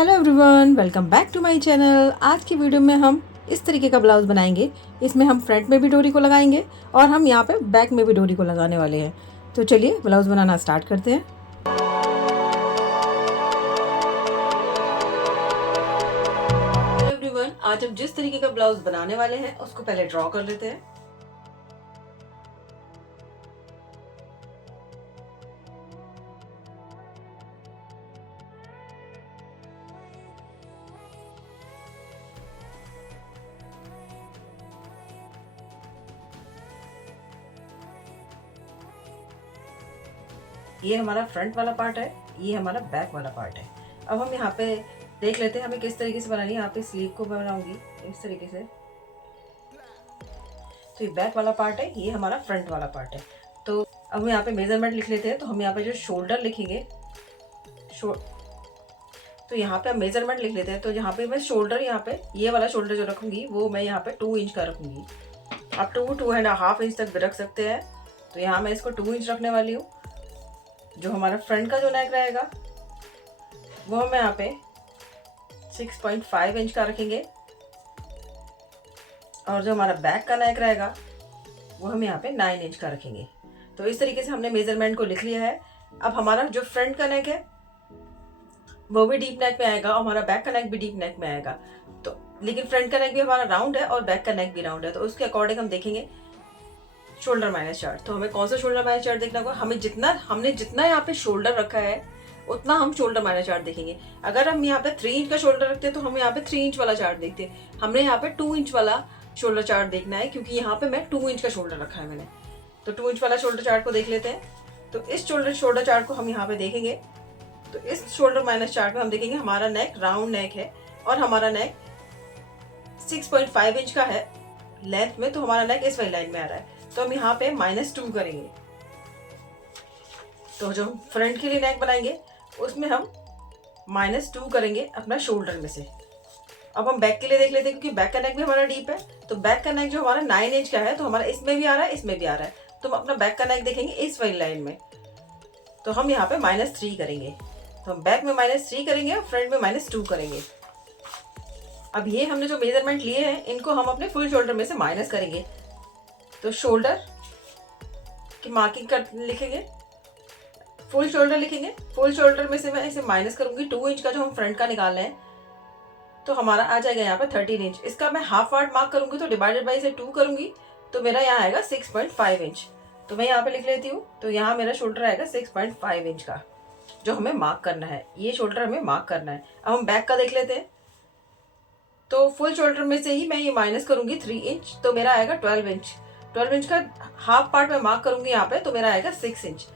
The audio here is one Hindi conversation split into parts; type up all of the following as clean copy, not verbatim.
Hello everyone, welcome back to my channel. आज की वीडियो में हम इस तरीके का ब्लाउज़ बनाएंगे। इसमें हम फ्रंट में भी डोरी को लगाएंगे और हम यहाँ पे बैक में भी डोरी को लगाने वाले हैं। तो चलिए ब्लाउज़ बनाना स्टार्ट करते हैं। हेलो एवरीवन, आज हम जिस तरीके का ब्लाउज़ बनाने वाले हैं उसको पहले ड्रॉ कर लेते हैं। ये हमारा फ्रंट वाला पार्ट है, ये हमारा बैक वाला पार्ट है। अब हम यहाँ पे देख लेते हैं हमें किस तरीके से बनानी है। यहाँ पे स्लीव को बनाऊंगी इस तरीके से। तो ये बैक वाला पार्ट है, ये हमारा फ्रंट वाला पार्ट है। तो अब हम यहाँ पे मेजरमेंट लिख लेते हैं। तो हम यहाँ पे जो शोल्डर लिखेंगे, तो यहाँ पे हम मेजरमेंट लिख लेते हैं। तो यहाँ पे मैं शोल्डर, यहाँ पे ये वाला शोल्डर जो रखूंगी वो मैं यहाँ पे 2 इंच का रखूंगी। आप 2.5 इंच तक भी रख सकते हैं। तो यहाँ मैं इसको 2 इंच रखने वाली हूँ। जो हमारा फ्रंट का जो नेक रहेगा वो हम यहाँ पे 6.5 इंच का रखेंगे और जो हमारा बैक का नेक रहेगा वो हम यहाँ पे 9 इंच का रखेंगे। तो इस तरीके से हमने मेजरमेंट को लिख लिया है। अब हमारा जो फ्रंट का नेक है वो भी डीप नेक में आएगा और हमारा बैक का नेक भी डीप नेक में आएगा। तो लेकिन फ्रंट का नेक भी हमारा राउंड है और बैक का नेक भी राउंड है। तो उसके अकॉर्डिंग हम देखेंगे शोल्डर माइनस चार्ट। तो हमें कौन सा शोल्डर माइनस चार्ट देखना होगा, हमने जितना यहाँ पे शोल्डर रखा है उतना हम शोल्डर माइनस चार्ट देखेंगे। अगर हम यहाँ पे 3 इंच का शोल्डर रखते हैं तो हम यहाँ पे 3 इंच वाला चार्ट देखते हैं। हमने यहाँ पे 2 इंच वाला शोल्डर चार्ट देखना है क्योंकि यहाँ पे मैं 2 इंच का शोल्डर रखा है मैंने। तो 2 इंच वाला शोल्डर चार्ट को देख लेते हैं। तो इस शोल्डर चार्ट को हम यहाँ पे देखेंगे। तो इस शोल्डर माइनस चार्ट में हम देखेंगे हमारा नेक राउंड नेक है और हमारा नेक 6.5 इंच का है लेंथ में। तो हमारा नेक इस वाली लाइन में आ रहा है। तो हम यहाँ पे -2 करेंगे। तो जो हम फ्रंट के लिए नेक बनाएंगे उसमें हम -2 करेंगे अपना शोल्डर में से। अब हम बैक के लिए देख लेते हैं क्योंकि बैक का नेक भी हमारा डीप है। तो बैक का नेक जो हमारा 9 इंच का है तो हमारा इसमें भी आ रहा है, इसमें भी आ रहा है। तो हम अपना बैक का नेक देखेंगे इस वाली लाइन में। तो हम यहाँ पे -3 करेंगे। तो हम बैक में -3 करेंगे और फ्रंट में -2 करेंगे। अब ये हमने जो मेजरमेंट लिए हैं इनको हम अपने फुल शोल्डर में से माइनस करेंगे। तो शोल्डर की मार्किंग कर लिखेंगे, फुल शोल्डर लिखेंगे। फुल शोल्डर में से मैं इसे माइनस करूंगी 2 इंच का जो हम फ्रंट का निकाल रहे हैं। तो हमारा आ जाएगा यहाँ पे 13 इंच। इसका मैं हाफ पार्ट मार्क करूंगी तो डिवाइडेड बाई से 2 करूंगी तो मेरा यहाँ आएगा 6.5 इंच। तो मैं यहाँ पे लिख लेती हूँ। तो यहाँ मेरा शोल्डर आएगा 6.5 इंच का जो हमें मार्क करना है। ये शोल्डर हमें मार्क करना है। अब हम बैक का देख लेते हैं। तो फुल शोल्डर में से ही मैं ये माइनस करूंगी 3 इंच तो मेरा आएगा 12 इंच। 12 इंच का हाफ पार्ट मैं मार्क करूंगी यहाँ पे तो मेरा आएगा 6 इंच।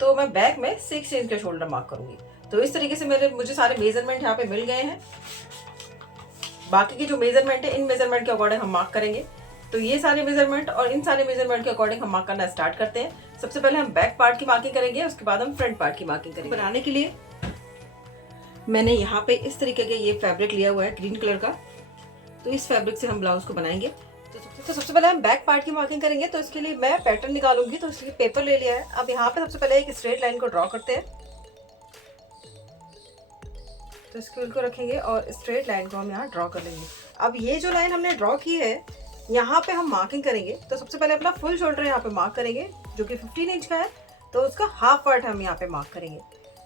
तो मैं बैक में 6 इंच का शोल्डर मार्क करूंगी। तो इस तरीके से मुझे सारे मेजरमेंट यहाँ पे मिल गए हैं। बाकी के जो मेजरमेंट है इन मेजरमेंट के अकॉर्डिंग हम मार्क करेंगे। तो ये सारे मेजरमेंट और इन सारे मेजरमेंट के अकॉर्डिंग हम मार्क करना स्टार्ट करते हैं। सबसे पहले हम बैक पार्ट की मार्किंग करेंगे, उसके बाद हम फ्रंट पार्ट की मार्किंग करेंगे। बनाने के लिए मैंने यहाँ पे इस तरीके के ये फैब्रिक लिया हुआ है ग्रीन कलर का। तो इस फैब्रिक से हम ब्लाउज को बनाएंगे। तो सबसे पहले हम बैक पार्ट की मार्किंग करेंगे। तो इसके लिए मैं पैटर्न निकालूंगी। तो इसलिए पेपर ले लिया है। अब यहाँ पे सबसे पहले एक स्ट्रेट लाइन को ड्रॉ करते हैं। तो इसको इनको रखेंगे और स्ट्रेट लाइन को हम यहाँ ड्रॉ कर लेंगे। अब ये जो लाइन हमने ड्रॉ की है यहाँ पे हम मार्किंग करेंगे। तो सबसे पहले अपना फुल शोल्डर यहाँ पे मार्क करेंगे जो कि 15 इंच का है। तो उसका हाफ पार्ट हम यहाँ पे मार्क करेंगे।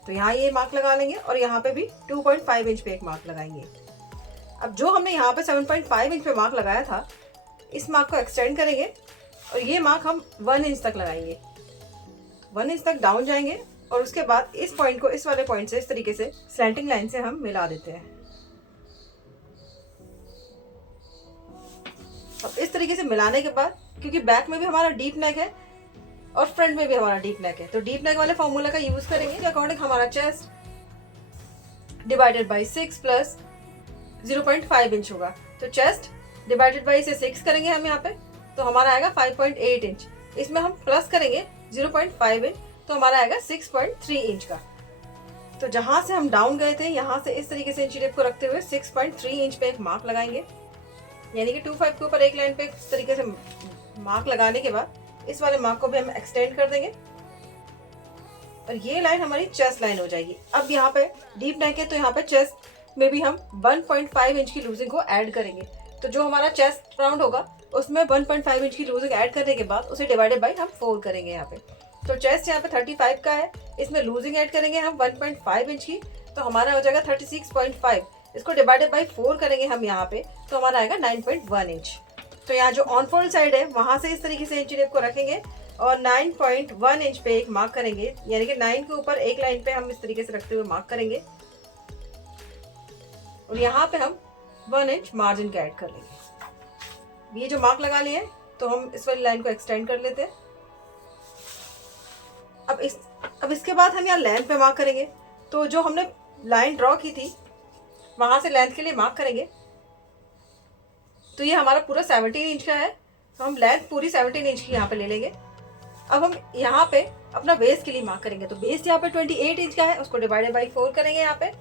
तो यहाँ ये मार्क लगा लेंगे और यहाँ पे भी 2.5 इंच पे एक मार्क लगाएंगे। अब जो हमने यहाँ पे 7.5 इंच पे मार्क लगाया था इस मार्क को एक्सटेंड करेंगे और ये मार्क हम 1 इंच तक लगाएंगे। 1 इंच तक डाउन जाएंगे और उसके बाद इस पॉइंट को इस वाले पॉइंट से इस तरीके से स्लैंटिंग लाइन से हम मिला देते हैं। अब इस तरीके से मिलाने के बाद क्योंकि बैक में भी हमारा डीप नेक है और फ्रंट में भी हमारा डीप नेक है तो डीप नेक वाले फॉर्मूला का यूज करेंगे। के अकॉर्डिंग हमारा chest divided by 6 plus 0.5 inch होगा। तो चेस्ट डिवाइडेड बाई से 6 करेंगे हम यहाँ पे तो हमारा आएगा 5.8 इंच। इसमें हम प्लस करेंगे 0.5 इंच तो हमारा आएगा 6.3 इंच का। तो जहां से हम डाउन गए थे यहाँ से इस तरीके से इंची टेप को रखते हुए 6.3 इंच पे एक मार्क लगाएंगे। यानी कि 25 के ऊपर एक लाइन पे इस तरीके से मार्क लगाने के बाद इस वाले मार्क को भी हम एक्सटेंड कर देंगे और ये लाइन हमारी चेस्ट लाइन हो जाएगी। अब यहाँ पे डीप नेक है तो यहाँ पे चेस्ट में भी हम 1.5 इंच की लूजिंग को ऐड करेंगे। तो जो हमारा चेस्ट राउंड होगा उसमें 1.5 इंच की लूजिंग ऐड करने के बाद उसे डिवाइडेड बाई हम 4 करेंगे यहाँ पे। तो चेस्ट यहाँ पे 35 का है, इसमें लूजिंग ऐड करेंगे हम 1.5 इंच की, तो हमारा हो जाएगा 36.5। इसको डिवाइडेड बाई 4 करेंगे हम यहाँ पे, तो हमारा आएगा 9.1 इंच। तो यहाँ जो ऑन फोल्ड साइड है वहाँ से इस तरीके से इंची टेप को रखेंगे और 9.1 इंच पे एक मार्क करेंगे, यानी कि 9 के ऊपर एक लाइन पे हम इस तरीके से रखते हुए मार्क करेंगे और यहाँ पे हम 1 इंच मार्जिन का ऐड कर लेंगे। ये जो मार्क लगा लिए हैं तो हम इस वाली लाइन को एक्सटेंड कर लेते हैं। अब इसके बाद हम यहाँ लेंथ पे मार्क करेंगे। तो जो हमने लाइन ड्रॉ की थी वहां से लेंथ के लिए मार्क करेंगे। तो ये हमारा पूरा 17 इंच का है, तो हम लेंथ पूरी 17 इंच की यहाँ पे ले लेंगे। अब हम यहाँ पे अपना बेस के लिए मार्क करेंगे। तो बेस यहाँ पे 28 इंच का है, उसको डिवाइडेड बाई 4 करेंगे यहाँ पे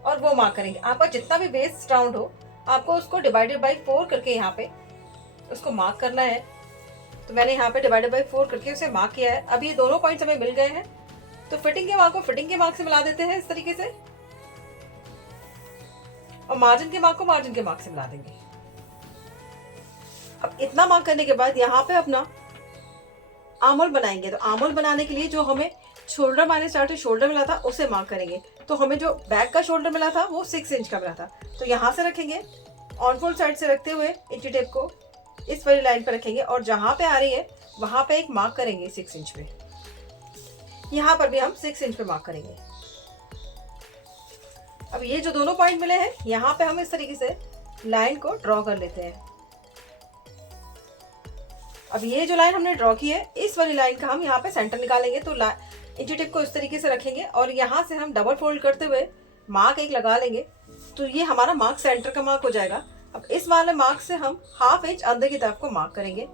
और वो मार्क करेंगे। आपका जितना भी बेस राउंड हो आपको उसको डिवाइडेड बाई 4 करके यहाँ पे उसको मार्क करना है। तो मैंने यहाँ पे डिवाइडेड बाई 4 करके उसे मार्क किया है। अब ये दोनों पॉइंट्स हमें मिल गए हैं, तो फिटिंग के मार्क को फिटिंग के मार्क से मिला देते हैं इस तरीके से और मार्जिन के मार्क को मार्जिन के मार्क से मिला देंगे। अब इतना मार्क करने के बाद यहाँ पे अपना आर्महोल बनाएंगे। तो आर्महोल बनाने के लिए जो हमें शोल्डर माइनस स्टार्ट शोल्डर मिला था उसे मार्क करेंगे। तो हमें जो बैक का शोल्डर मिला था वो 6 इंच का मिला था, तो यहाँ से रखेंगे, ऑन फोल्ड साइड से रखते हुए इंची टेप को इस वाली लाइन पर रखेंगे और जहाँ पे आ रही है वहाँ पे एक मार्क करेंगे 6 इंच पे। यहाँ पर भी हम 6 इंच पे मार्क करेंगे। अब ये जो दोनों पॉइंट मिले हैं यहाँ पे हम इस तरीके से लाइन को ड्रॉ कर लेते हैं। अब ये जो लाइन हमने ड्रॉ की है इस वाली लाइन का हम यहाँ पे सेंटर निकालेंगे। तो इंची टिप को इस तरीके से रखेंगे और यहाँ से हम डबल फोल्ड करते हुए मार्क एक लगा लेंगे। तो ये हमारा मार्क सेंटर का मार्क हो जाएगा। अब इस वाले मार्क से हम ½ इंच अंदर की तरफ को मार्क करेंगे।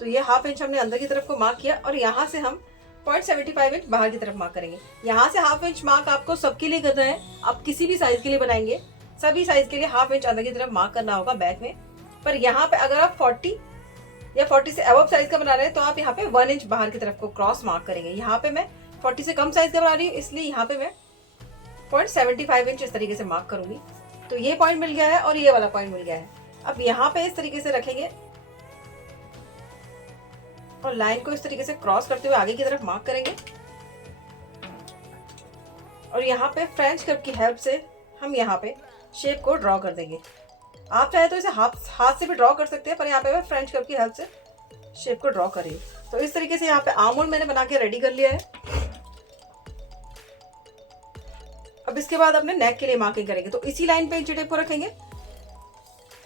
तो ये ½ इंच हमने अंदर की तरफ को मार्क किया और यहाँ से हम 0.75 इंच बाहर की तरफ मार्क करेंगे। यहाँ से ½ इंच मार्क आपको सबके लिए करना है, आप किसी भी साइज के लिए बनाएंगे सभी साइज के लिए ½ इंच अंदर की तरफ मार्क करना होगा बैक में। पर यहाँ पे अगर आप 40 या 40 से अबव साइज का बना रहे हैं तो आप यहाँ पे 1 इंच बाहर की तरफ को क्रॉस मार्क करेंगे। यहाँ पे मैं 40 से कम साइज का बना रही हूँ इसलिए यहाँ पे मैं 0.75 इंच इस तरीके से मार्क करूंगी। तो ये पॉइंट मिल गया है और ये वाला पॉइंट मिल गया है। अब यहाँ पे इस तरीके से रखेंगे और लाइन को इस तरीके से क्रॉस करते हुए आगे की तरफ मार्क करेंगे और यहाँ पे फ्रेंच कर्व की हेल्प से हम यहाँ पे शेप को ड्रॉ कर देंगे। आप चाहे तो इसे हाथ से भी ड्रॉ कर सकते हैं, पर यहाँ पे मैं फ्रेंच कर्व की हेल्प से शेप को ड्रॉ कर रही हूँ। तो इस तरीके से यहाँ पे आर्महोल मैंने बना के रेडी कर लिया है। अब इसके बाद अपने नेक के लिए मार्किंग करेंगे। तो इसी लाइन पे इंची टेप को रखेंगे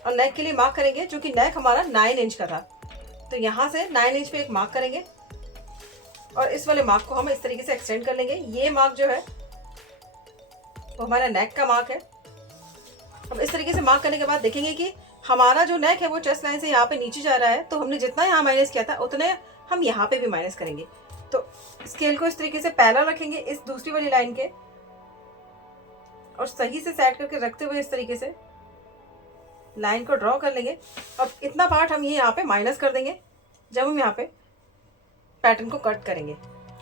और नेक के लिए मार्क करेंगे, जो कि नेक हमारा 9 इंच का था। तो यहाँ से 9 इंच पे एक मार्क करेंगे और इस वाले मार्क को हम इस तरीके से एक्सटेंड कर लेंगे। ये मार्क जो है वो हमारा नेक का मार्क है। अब इस तरीके से मार्क करने के बाद देखेंगे कि हमारा जो नेक है वो चेस्ट लाइन से यहाँ पे नीचे जा रहा है, तो हमने जितना यहाँ माइनस किया था उतने हम यहाँ पे भी माइनस करेंगे। तो स्केल को इस तरीके से पैरेलल रखेंगे इस दूसरी वाली लाइन के और सही से सेट करके रखते हुए इस तरीके से लाइन को ड्रॉ कर लेंगे। अब इतना पार्ट हम ये यहाँ पे माइनस कर देंगे जब हम यहाँ पे पैटर्न को कट करेंगे।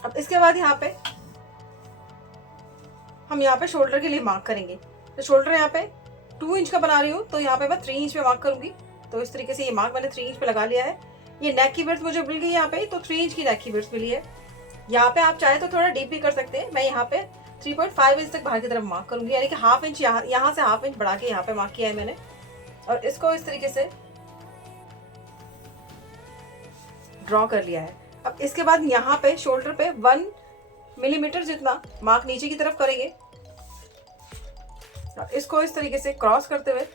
अब इसके बाद हम यहाँ पे शोल्डर के लिए मार्क करेंगे। तो शोल्डर यहाँ पे 2 इंच का बना रही हूँ, तो यहाँ पे मैं 3 इंच पे मार्क करूंगी। तो इस तरीके से ये मार्क मैंने 3 इंच पे लगा लिया है। ये नेक की विड्थ मुझे मिल गई यहाँ पे, तो 3 इंच की नेक की विड्थ मिली है। यहाँ पे आप चाहे तो थोड़ा डीप भी कर सकते हैं। मैं यहाँ पे 3.5 इंच तक बाहर की तरफ मार्क करूंगी, यानी कि ½ इंच यहाँ से ½ इंच बढ़ा के यहाँ पे मार्क किया है मैंने और इसको इस तरीके से ड्रॉ कर लिया है। अब इसके बाद यहाँ पे शोल्डर पे 1 मिलीमीटर जितना मार्क नीचे की तरफ करेंगे और इसको इस तरीके से क्रॉस करते हुए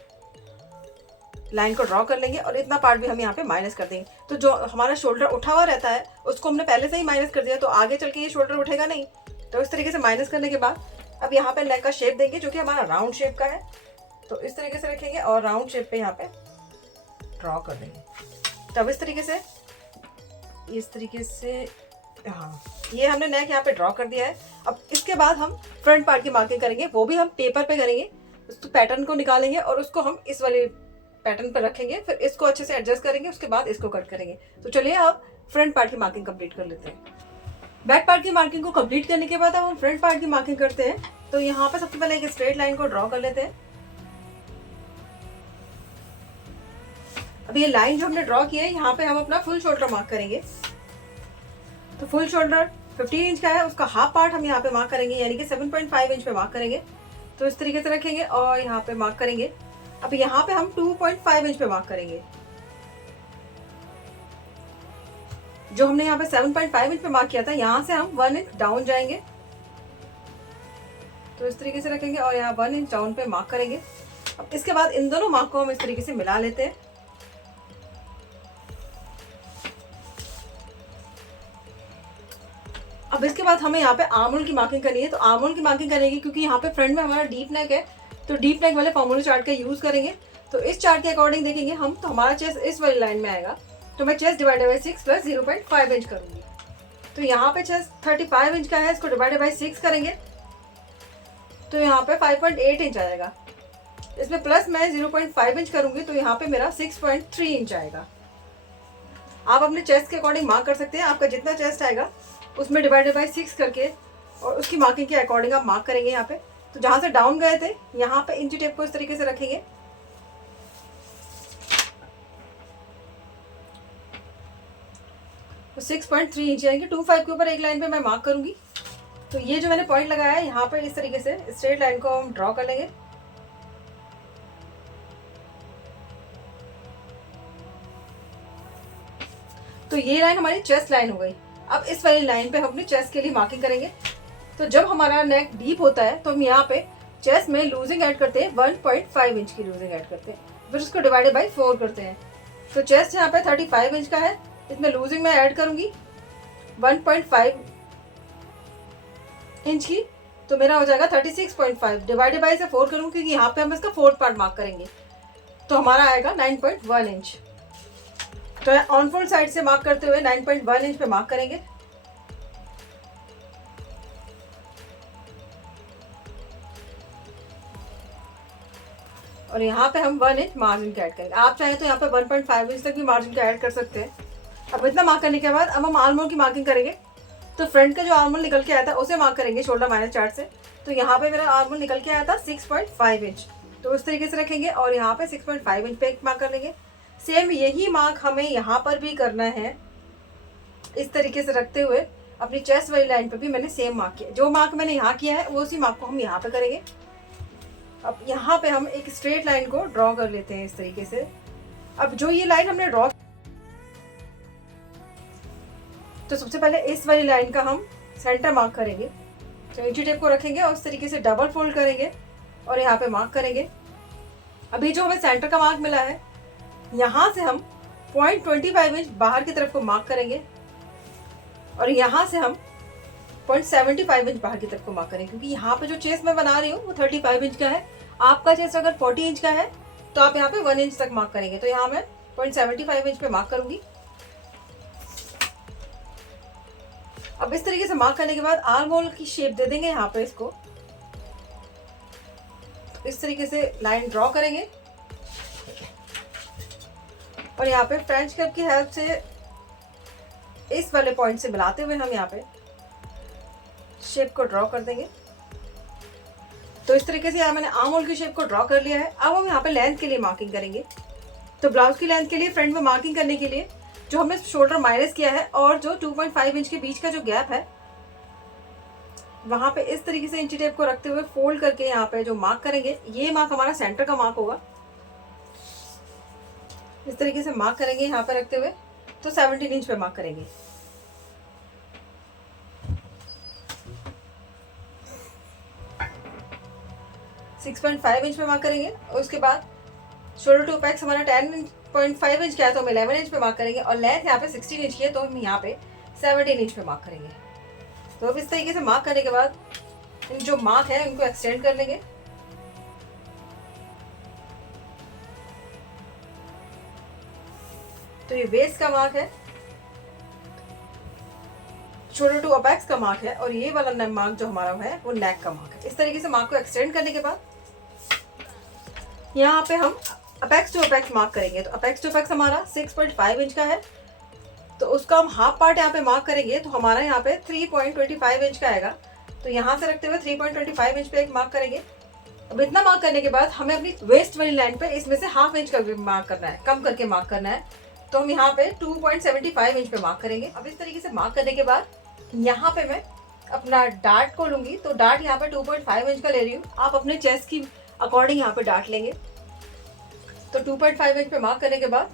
लाइन को ड्रॉ कर लेंगे और इतना पार्ट भी हम यहाँ पे माइनस कर देंगे। तो जो हमारा शोल्डर उठा हुआ रहता है उसको हमने पहले से ही माइनस कर दिया, तो आगे चल के ये शोल्डर उठेगा नहीं। तो इस तरीके से माइनस करने के बाद अब यहाँ पे नेक का शेप देंगे, जो कि हमारा राउंड शेप का है। तो इस तरीके से रखेंगे और राउंड शेप पे यहाँ पे ड्रॉ कर देंगे। तब इस तरीके से हाँ, ये हमने नेक यहाँ पे ड्रॉ कर दिया है। अब इसके बाद हम फ्रंट पार्ट की मार्किंग करेंगे, वो भी हम पेपर पे करेंगे। उस पैटर्न को निकालेंगे और उसको हम इस वाले पैटर्न पर रखेंगे, फिर इसको अच्छे से एडजस्ट करेंगे, उसके बाद इसको कट करेंगे। तो चलिए अब फ्रंट पार्ट की मार्किंग कंप्लीट कर लेते हैं। बैक पार्ट की मार्किंग को कंप्लीट करने के बाद अब हम फ्रंट पार्ट की मार्किंग करते हैं। तो यहाँ पे सबसे पहले एक स्ट्रेट लाइन को ड्रॉ कर लेते हैं। अब ये लाइन जो हमने ड्रॉ किया है, यहाँ पे हम अपना फुल शोल्डर मार्क करेंगे। तो फुल शोल्डर 15 इंच का है, उसका हाफ पार्ट हम यहाँ पे मार्क करेंगे, यानी कि 7.5 इंच पे मार्क करेंगे। तो इस तरीके से रखेंगे और यहाँ पे मार्क करेंगे। अब यहाँ पे हम 2.5 इंच पे मार्क करेंगे। जो हमने यहाँ पे 7.5 इंच पे मार्क किया था, यहाँ से हम 1 इंच डाउन जाएंगे। तो इस तरीके से रखेंगे और यहाँ 1 इंच डाउन पे मार्क करेंगे। अब इसके बाद इन दोनों मार्क को हम इस तरीके से मिला लेते हैं। अब इसके बाद हमें यहाँ पे आर्म होल की मार्किंग करनी है। तो आर्म होल की मार्किंग करेंगे क्योंकि यहाँ पे फ्रंट में हमारा डीप नेक है, तो डीप नेक वाले फॉर्मूला चार्ट का यूज करेंगे। तो इस चार्ट के अकॉर्डिंग देखेंगे हम, तो हमारा चेस्ट इस वाली लाइन में आएगा। तो मैं chest divided by 6 plus 0.5 inch करूंगी। तो यहाँ पे चेस्ट 35 इंच का है, इसको डिवाइडेड बाई 6 करेंगे तो यहाँ पे 5.8 इंच आएगा। इसमें प्लस मैं 0.5 इंच करूंगी तो यहाँ पे मेरा 6.3 इंच आएगा। आप अपने चेस्ट के अकॉर्डिंग मार्क कर सकते हैं। आपका जितना चेस्ट आएगा उसमें डिवाइडेड बाई 6 करके और उसकी मार्किंग के अकॉर्डिंग आप मार्क करेंगे यहाँ पे। तो जहाँ से डाउन गए थे यहाँ पे इंची टेप को इस तरीके से रखेंगे। तो 6.3 इंच यानी कि 25 के ऊपर एक लाइन पे मैं मार्क करूंगी। तो ये जो मैंने पॉइंट लगाया है यहाँ पे इस तरीके से स्ट्रेट लाइन को हम ड्रॉ कर लेंगे। तो ये लाइन हमारी चेस्ट लाइन हो गई। अब इस वाली लाइन पे हम अपने चेस्ट के लिए मार्किंग करेंगे। तो जब हमारा नेक डीप होता है तो हम यहाँ पे चेस्ट में लूजिंग ऐड करते हैं, 1.5 इंच की लूजिंग ऐड करते हैं, फिर उसको डिवाइडेड बाई 4 करते हैं। तो चेस्ट यहाँ पे 35 इंच का है, इसमें लूजिंग मैं ऐड करूंगी 1.5 इंच की, तो मेरा हो जाएगा 36.5। डिवाइडेड बाई से 4 करूंगी क्योंकि यहाँ पे हम इसका फोर्थ पार्ट मार्क करेंगे, तो हमारा आएगा 9.1 इंच। तो ऑन फोल्ड साइड से मार्क करते हुए 9.1 इंच पे मार्क करेंगे। और यहाँ पे हम 1 इंच मार्जिन का ऐड करेंगे। आप चाहें तो यहाँ पे 1.5 इंच तक भी मार्जिन का ऐड कर सकते हैं। अब इतना मार्क करने के बाद अब हम आर्म होल की मार्किंग करेंगे। तो फ्रंट का जो आर्म होल निकल के आया था उसे मार्क करेंगे शोल्डर माइनस चार्ट से। तो यहाँ पे मेरा आर्म होल निकल के आया था 6.5 इंच, तो उस तरीके से रखेंगे और यहाँ पे 6.5 इंच पे एक मार्क कर लेंगे। सेम यही मार्क हमें यहाँ पर भी करना है। इस तरीके से रखते हुए अपनी चेस्ट वाली लाइन पे भी मैंने सेम मार्क किया। जो मार्क मैंने यहाँ किया है वो उसी मार्क को हम यहाँ पे करेंगे। अब यहाँ पे हम एक स्ट्रेट लाइन को ड्रॉ कर लेते हैं इस तरीके से। अब जो ये लाइन हमने ड्रॉ, तो सबसे पहले इस वाली लाइन का हम सेंटर मार्क करेंगे। तो इंची टेप को रखेंगे और इस तरीके से डबल फोल्ड करेंगे और यहाँ पे मार्क करेंगे। अभी जो हमें सेंटर का मार्क मिला है, यहाँ से हम 0.25 इंच बाहर की तरफ को मार्क करेंगे और यहाँ से हम 0.75 इंच बाहर की तरफ को मार्क करेंगे, क्योंकि यहाँ पे जो चेस्ट मैं बना रही हूँ वो 35 इंच का है। आपका चेस्ट अगर 40 इंच का है तो आप यहाँ पे 1 इंच तक मार्क करेंगे। तो यहाँ मैं 0.75 इंच पे मार्क करूंगी। अब इस तरीके से मार्क करने के बाद आर्म होल की शेप दे देंगे यहाँ पे इसको। तो इस तरीके से लाइन ड्रॉ करेंगे और यहाँ पे फ्रेंच कर्व की हेल्प से इस वाले पॉइंट से मिलाते हुए हम यहाँ पे शेप को ड्रॉ कर देंगे। तो इस तरीके से यहाँ मैंने आर्म होल की शेप को ड्रॉ कर लिया है। अब हम यहाँ पे लेंथ के लिए मार्किंग करेंगे। तो ब्लाउज की लेंथ के लिए फ्रंट में मार्किंग करने के लिए जो हमने शोल्डर माइनस किया है और जो 2.5 इंच के बीच का जो गैप है, वहां पे इस तरीके से इंची टेप को रखते हुए फोल्ड करके यहाँ पे जो मार्क करेंगे, ये मार्क हमारा सेंटर का मार्क होगा। इस तरीके से मार्क करेंगे यहाँ पे रखते हुए। तो 17 इंच पे मार्क करेंगे। सिक्स 6.5 इंच पे मार्क करेंगे और उसके बाद शोल्डर टू पैक्स हमारा 10.5 इंच का है तो हम 11 इंच पे मार्क करेंगे और लेंथ यहाँ पे 16 इंच की है तो हम यहाँ पे 17 इंच पे मार्क करेंगे। तो अब इस तरीके से मार्क करने के बाद इन जो मार्क है उनको एक्सटेंड कर लेंगे। तो ये वेस्ट का मार्क है, शोल्डर टू अपेक्स का मार्क है और ये वाला मार्क जो हमारा है वो नेक का मार्क है। इस तरीके से मार्क को एक्सटेंड करने के बाद यहाँ पे हम अपेक्स टू अपेक्स मार्क करेंगे। तो अपेक्स टू अपेक्स हमारा 6.5 इंच का है तो उसका हम हाफ पार्ट यहाँ पे मार्क करेंगे, तो हमारा यहाँ पे 3.25 इंच का आएगा। तो यहाँ से रखते हुए 3.25 इंच पे एक मार्क करेंगे। अब इतना मार्क करने के बाद हमें अपनी वेस्ट वाली लाइन पे इसमें से हाफ इंच का मार्क करना है, कम करके मार्क करना है। तो हम यहाँ पे 2.75 इंच पे मार्क करेंगे। अब इस तरीके से मार्क करने के बाद यहाँ पे मैं अपना डार्ट को लूंगी, तो डार्ट यहाँ पे 2.5 इंच का ले रही हूँ। आप अपने चेस्ट की अकॉर्डिंग यहाँ पे डार्ट लेंगे। तो 2.5 इंच पे मार्क करने के बाद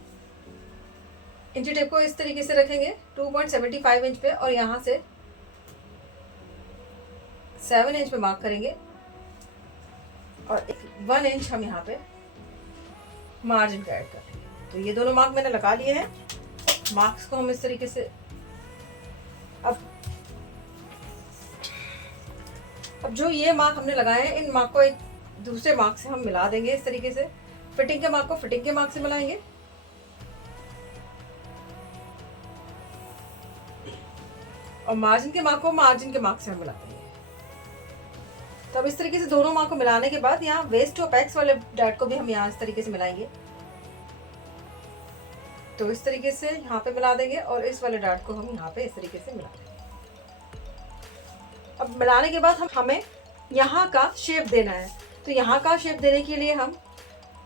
इंची टेप को इस तरीके से रखेंगे 2.75 इंच पे, और यहाँ से 7 इंच पे मार्क करेंगे, और 1 इंच हम यहाँ पे मार्जिन का ऐड करेंगे। तो ये दोनों मार्क मैंने लगा लिए हैं। मार्क्स को हम इस तरीके से अब जो ये मार्क हमने लगाए हैं, इन मार्क को एक दूसरे मार्क से हम मिला देंगे इस तरीके से। फिटिंग के मार्क को फिटिंग के मार्क से मिलाएंगे, और मार्जिन के मार्क को मार्जिन के मार्क से हम मिला देंगे। तो अब इस तरीके से दोनों मार्क को मिलाने के बाद यहाँ वेस्ट टू अपेक्स वाले डार्ट को भी हम यहाँ इस तरीके से मिलाएंगे। तो इस तरीके से यहाँ पे मिला देंगे, और इस वाले डार्ट को हम यहाँ पे इस तरीके से मिला देंगे। अब मिलाने के बाद हमें यहाँ का शेप देना है। तो यहाँ का शेप देने के लिए हम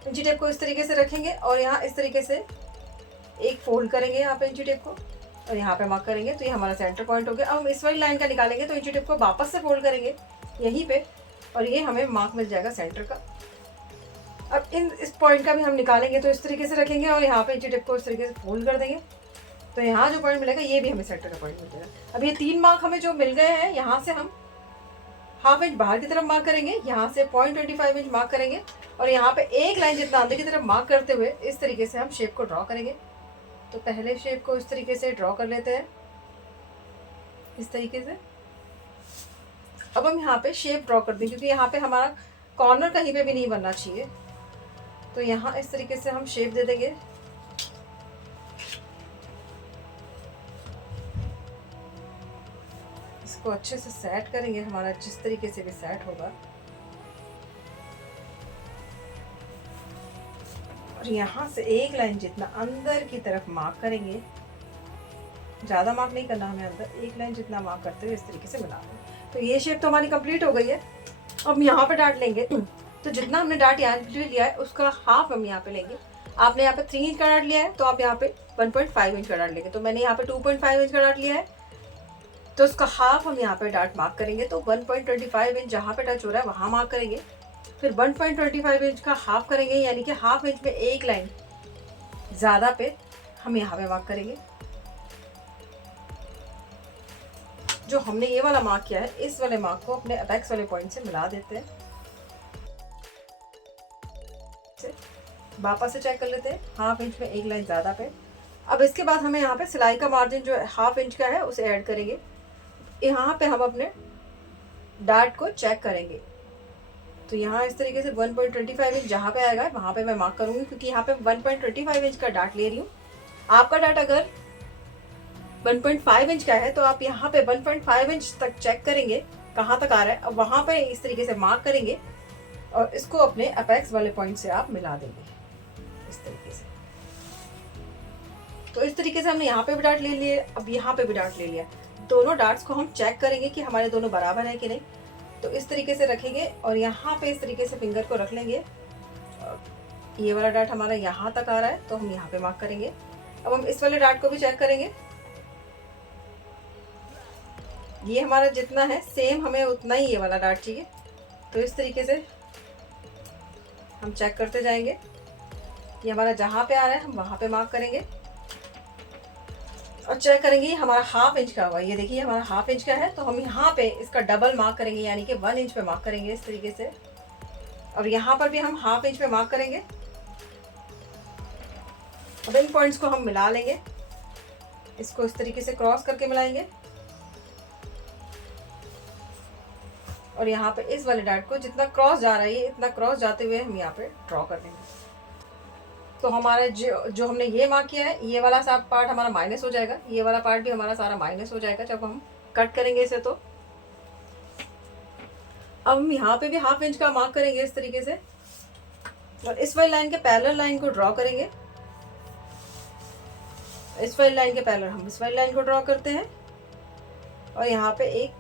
इंची टेप को इस तरीके से रखेंगे, और यहाँ इस तरीके से एक फोल्ड करेंगे यहाँ पे इंची टेप को, और यहाँ पे मार्क करेंगे। तो ये हमारा सेंटर पॉइंट हो गया। अब हम इस वाली लाइन का निकालेंगे, तो इंची टेप को वापस से फोल्ड करेंगे यहीं पे, और ये हमें मार्क मिल जाएगा सेंटर का। अब इस पॉइंट का भी हम निकालेंगे, तो इस तरीके से रखेंगे, और यहाँ पे इंची टेप को इस तरीके से फोल्ड कर देंगे। तो यहाँ जो पॉइंट मिलेगा ये भी हमें सेंटर का पॉइंट मिल जाएगा। अब ये 3 मार्क हमें जो मिल गए हैं, यहाँ से हम हाफ इंच बाहर की तरफ मार्क करेंगे, यहाँ से 0.25 इंच मार्क करेंगे, और यहाँ पे एक लाइन जितना अंदर की तरफ मार्क करते हुए इस तरीके से हम शेप को ड्रॉ करेंगे। तो पहले शेप को इस तरीके से ड्रॉ कर लेते हैं, इस तरीके से। अब हम यहाँ पे शेप ड्रॉ कर देंगे, क्योंकि यहाँ पे हमारा कॉर्नर कहीं पे भी नहीं बनना चाहिए। तो यहाँ इस तरीके से हम शेप दे देंगे। इसको अच्छे से सेट करेंगे, हमारा जिस तरीके से भी सेट होगा। और यहाँ से एक लाइन जितना अंदर की तरफ मार्क करेंगे, ज़्यादा मार्क नहीं करना हमें, अंदर एक लाइन जितना मार्क करते हुए इस तरीके से मिला देंगे। तो ये शेप तो हमारी कंप्लीट हो गई है। अब यहाँ पे डार्ट लेंगे, तो जितना हमने डार्ट यहाँ पे लिया है उसका हाफ हम यहाँ पे लेंगे। आपने यहाँ पे 3 इंच का डार्ट लिया है, तो आप यहाँ पे 1.5 इंच का डार्ट लेंगे। तो मैंने यहाँ पे 2.5 इंच का डार्ट लिया है, तो उसका हाफ हम यहाँ पे डार्ट मार्क करेंगे। तो 1.25 इंच जहाँ पे टच हो रहा है वहाँ मार्क करेंगे, फिर 1.25 इंच का हाफ करेंगे, यानी कि हाफ इंच में एक लाइन ज़्यादा पे हम यहाँ पे मार्क करेंगे। जो हमने ये वाला मार्क किया है, इस वाले मार्क को अपने अपेक्स वाले पॉइंट से मिला देते हैं। वापस से चेक कर लेते हैं, हाफ इंच में एक लाइन ज़्यादा पे। अब इसके बाद हमें यहाँ पे सिलाई का मार्जिन जो हाफ इंच का है उसे ऐड करेंगे। यहाँ पे हम अपने डार्ट को चेक करेंगे। तो यहाँ इस तरीके से 1.25 इंच जहाँ पे आएगा वहाँ पे मैं मार्क करूँगी, क्योंकि यहाँ पे 1.25 इंच का डार्ट ले रही हूँ। आपका डार्ट अगर 1.5 इंच का है तो आप यहाँ पे 1.5 इंच तक चेक करेंगे कहाँ तक आ रहा है। अब वहाँ पे इस तरीके से मार्क करेंगे, और इसको अपने अपेक्स वाले पॉइंट से आप मिला देंगे इस तरीके से। तो इस तरीके से हमने यहाँ पे भी डार्ट ले लिए, अब यहाँ पे भी डार्ट ले लिया। दोनों डार्ट्स को हम चेक करेंगे कि हमारे दोनों बराबर है कि नहीं। तो इस तरीके से रखेंगे, और यहाँ पे इस तरीके से फिंगर को रख लेंगे। ये वाला डार्ट हमारा यहाँ तक आ रहा है, तो हम यहाँ पे मार्क करेंगे। अब हम इस वाले डार्ट को भी चेक करेंगे। ये हमारा जितना है सेम हमें उतना ही ये वाला डार्ट चाहिए। तो इस तरीके से हम चेक करते जाएंगे। ये हमारा जहाँ पे आ रहा है हम वहाँ पे मार्क करेंगे, और चेक करेंगे हमारा हाफ इंच का हुआ। ये देखिए हमारा हाफ इंच का है, तो हम यहाँ पे इसका डबल मार्क करेंगे, यानी कि 1 इंच पे मार्क करेंगे इस तरीके से। और यहाँ पर भी हम हाफ इंच पे मार्क करेंगे। अब इन पॉइंट्स को हम मिला लेंगे, इसको इस तरीके से क्रॉस करके मिलाएंगे, और यहाँ पे इस वाले डार्ट को जितना क्रॉस जा रहा है इतना क्रॉस जाते हुए हम यहाँ पे ड्रॉ कर देंगे। तो हमारा जो हमने ये मार्क किया है, ये वाला सब पार्ट हमारा माइनस हो जाएगा, ये वाला पार्ट भी हमारा सारा माइनस हो जाएगा जब हम कट करेंगे इसे। तो अब हम यहाँ पे भी हाफ इंच का मार्क करेंगे इस तरीके से, और इस वाली लाइन के पैरेलल लाइन को ड्रॉ करेंगे। इस वाली लाइन के पैरेलल हम इस वाली लाइन को ड्रॉ करते हैं और यहाँ पे एक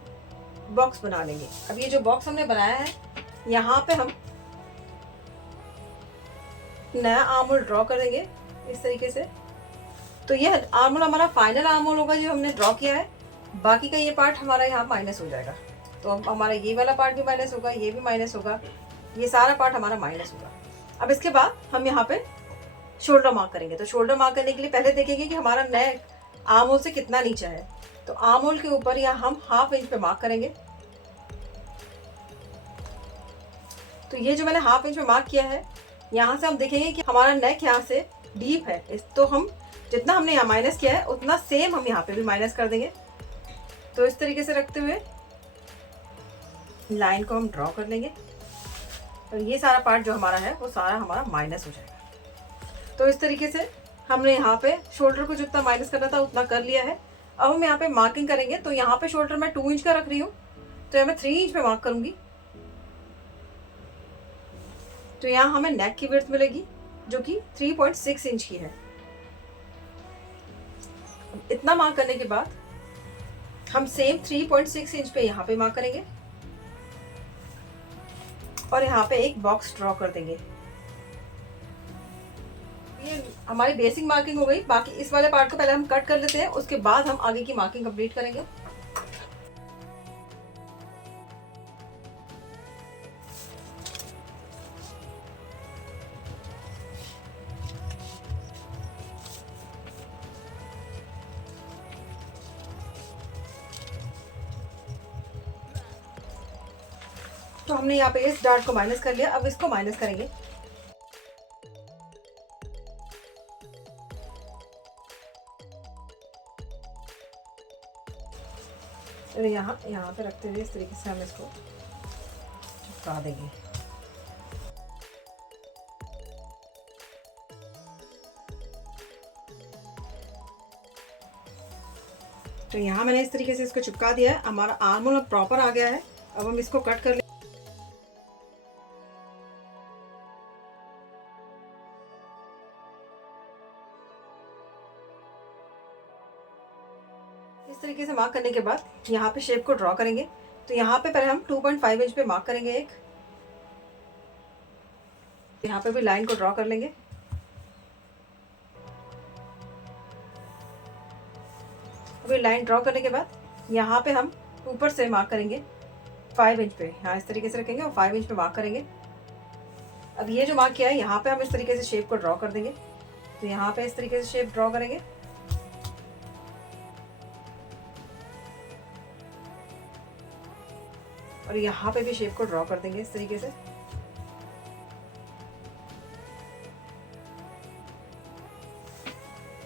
बॉक्स बना लेंगे। अब ये जो बॉक्स हमने बनाया है यहाँ पे हम नया आर्म होल ड्रॉ कर देंगे इस तरीके से। तो ये आर्म होल हमारा फाइनल आर्म होल होगा जो हमने ड्रॉ किया है। बाकी का ये पार्ट हमारा यहाँ माइनस हो जाएगा। तो अब हमारा ये वाला पार्ट भी माइनस होगा, ये भी माइनस होगा, ये सारा पार्ट हमारा माइनस होगा। अब इसके बाद हम यहाँ पे शोल्डर मार्क करेंगे। तो शोल्डर मार्क करने के लिए पहले देखेंगे कि हमारा नेक आर्म होल से कितना नीचे है। तो आर्म होल के ऊपर या हम 1/2 इंच पे मार्क करेंगे। तो ये जो मैंने 1/2 इंच पे मार्क किया है, यहाँ से हम देखेंगे कि हमारा नेक यहाँ से डीप है। तो हम जितना हमने यहाँ माइनस किया है उतना सेम हम यहाँ पे भी माइनस कर देंगे। तो इस तरीके से रखते हुए लाइन को हम ड्रॉ कर लेंगे और ये सारा पार्ट जो हमारा है वो सारा हमारा माइनस हो जाएगा। तो इस तरीके से हमने यहाँ पे शोल्डर को जितना माइनस करना था उतना कर लिया है। अब हम यहाँ पे मार्किंग करेंगे। तो यहाँ पे शोल्डर मैं 2 इंच का रख रही हूँ, तो यहाँ मैं 3 इंच पे मार्क करूंगी। तो यहाँ हमें नेक की विड्थ मिलेगी जो कि 3.6 इंच की है। इतना मार्क करने के बाद हम सेम 3.6 इंच पे यहाँ पे मार्क करेंगे और यहाँ पे एक बॉक्स ड्रॉ कर देंगे। ये हमारी बेसिक मार्किंग हो गई। बाकी इस वाले पार्ट को पहले हम कट कर लेते हैं, उसके बाद हम आगे की मार्किंग कंप्लीट करेंगे। तो हमने यहाँ पे इस डार्ट को माइनस कर लिया। अब इसको माइनस करेंगे। और यहाँ पे रखते हुए इस तरीके से हम इसको चिपका देंगे। तो यहाँ मैंने इस तरीके से इसको चिपका दिया है। हमारा आर्म होल प्रॉपर आ गया है। अब हम इसको कट कर इस तरीके से मार्क करने के बाद यहाँ पे शेप को ड्रॉ करेंगे। तो यहाँ पे पहले हम 2.5 इंच पे मार्क करेंगे एक। यहाँ पे भी लाइन को ड्रॉ कर लेंगे। अभी लाइन ड्रॉ करने के बाद यहाँ पे हम ऊपर से मार्क करेंगे 5 इंच पे। यहाँ इस तरीके से रखेंगे और 5 इंच पे मार्क करेंगे। अब ये जो मार्क किया है यहाँ पे हम इस तरीके से शेप को ड्रॉ कर देंगे। तो यहाँ पे इस तरीके से शेप ड्रॉ करेंगे और यहाँ पे भी शेप को ड्रॉ कर देंगे इस तरीके से।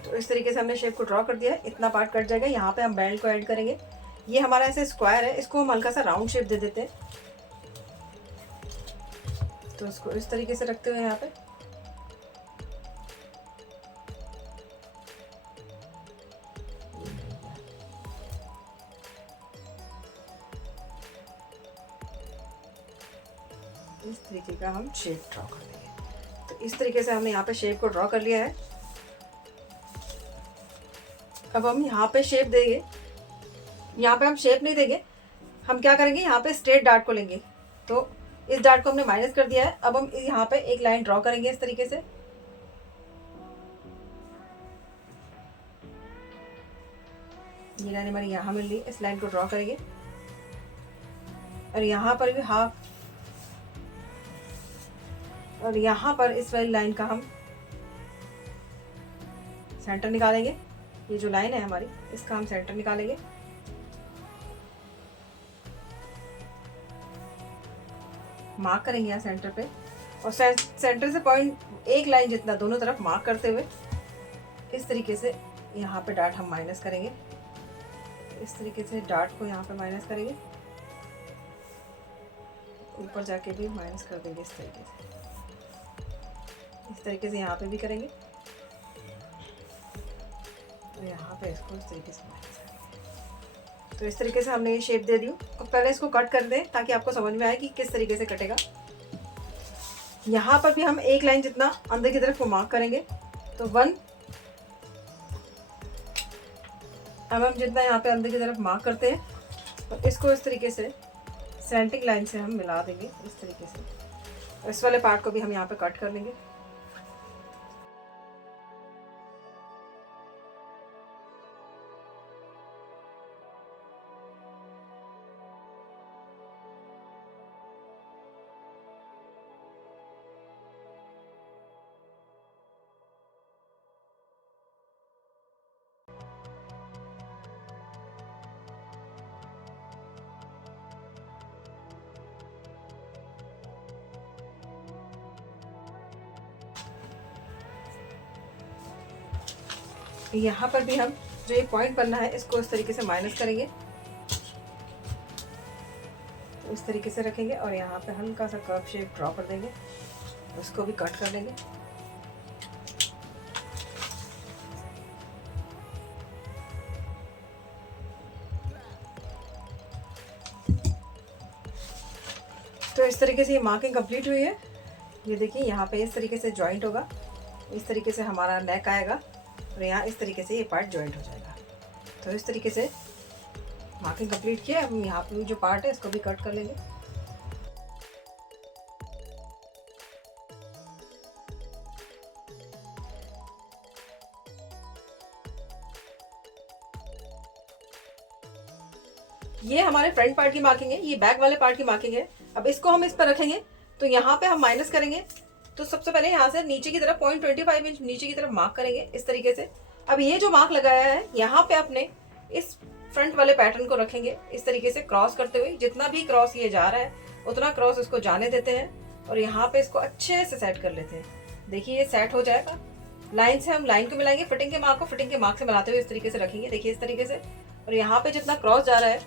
तो इस तरीके से हमने शेप को ड्रॉ कर दिया है। इतना पार्ट कट जाएगा। यहाँ पे हम बेल्ट को ऐड करेंगे। ये हमारा ऐसे स्क्वायर है, इसको हम हल्का सा राउंड शेप दे देते हैं। तो इसको इस तरीके से रखते हुए यहाँ पे इस तरीके का हम शेप ड्रॉ कर देंगे। तो इस तरीके से हमने यहाँ पे शेप को ड्रॉ कर लिया है। अब हम यहाँ पे शेप देंगे। यहाँ पे हम शेप नहीं देंगे, हम क्या करेंगे, यहाँ पे स्ट्रेट डार्ट को लेंगे। तो इस डार्ट को हमने माइनस कर दिया है। अब हम यहाँ पे एक लाइन ड्रॉ करेंगे इस तरीके से। ये लाइन हमारी यहाँ मिल रही है, इस लाइन को ड्रॉ करेंगे और यहाँ पर भी हाफ, और यहाँ पर इस वाली लाइन का हम सेंटर निकालेंगे। ये जो लाइन है हमारी, इसका हम सेंटर निकालेंगे। मार्क करेंगे यहाँ सेंटर पे और सेंटर से पॉइंट एक लाइन जितना दोनों तरफ मार्क करते हुए इस तरीके से यहाँ पे डार्ट हम माइनस करेंगे। इस तरीके से डार्ट को यहाँ पे माइनस करेंगे, ऊपर जाके भी माइनस कर देंगे इस तरीके से। इस तरीके से यहाँ पे भी करेंगे और यहाँ पे इसको इस तरीके से माइनस करेंगे। तो इस तरीके से हमने ये शेप दे दी। और पहले इसको कट कर दें ताकि आपको समझ में आए कि किस तरीके से कटेगा। यहाँ पर भी हम एक लाइन जितना अंदर की तरफ को मार्क करेंगे। तो 1 अब हम जितना यहाँ पे अंदर की तरफ मार्क करते हैं तो इसको इस तरीके से सेंटिंग लाइन से हम मिला देंगे इस तरीके से। इस वाले पार्ट को भी हम यहाँ पे कट कर लेंगे। यहाँ पर भी हम जो ये पॉइंट बनना है इसको इस तरीके से माइनस करेंगे, तो इस तरीके से रखेंगे और यहाँ पे हल्का सा कर्व शेप ड्रॉ कर देंगे, उसको भी कट कर लेंगे। तो इस तरीके से ये मार्किंग कंप्लीट हुई है। ये देखिए यहाँ पे इस तरीके से जॉइंट होगा, इस तरीके से हमारा नेक आएगा और यहाँ इस तरीके से ये पार्ट जॉइंट हो जाएगा। तो इस तरीके से मार्किंग कंप्लीट किया। अब यहाँ पे जो पार्ट है इसको भी कट कर लेंगे। ये हमारे फ्रंट पार्ट की मार्किंग है, ये बैक वाले पार्ट की मार्किंग है। अब इसको हम इस पर रखेंगे तो यहाँ पे हम माइनस करेंगे। तो सबसे पहले यहाँ से नीचे की तरफ 0.25 इंच नीचे की तरफ मार्क करेंगे इस तरीके से। अब ये जो मार्क लगाया है यहाँ पे अपने इस फ्रंट वाले पैटर्न को रखेंगे इस तरीके से क्रॉस करते हुए। जितना भी क्रॉस ये जा रहा है उतना क्रॉस इसको जाने देते हैं और यहाँ पे इसको अच्छे से सेट कर लेते हैं। देखिए ये सेट हो जाएगा। लाइन से हम लाइन को मिलाएंगे, फिटिंग के मार्क को फिटिंग के मार्क से मिलाते हुए इस तरीके से रखेंगे। देखिए इस तरीके से। और यहाँ पे जितना क्रॉस जा रहा है,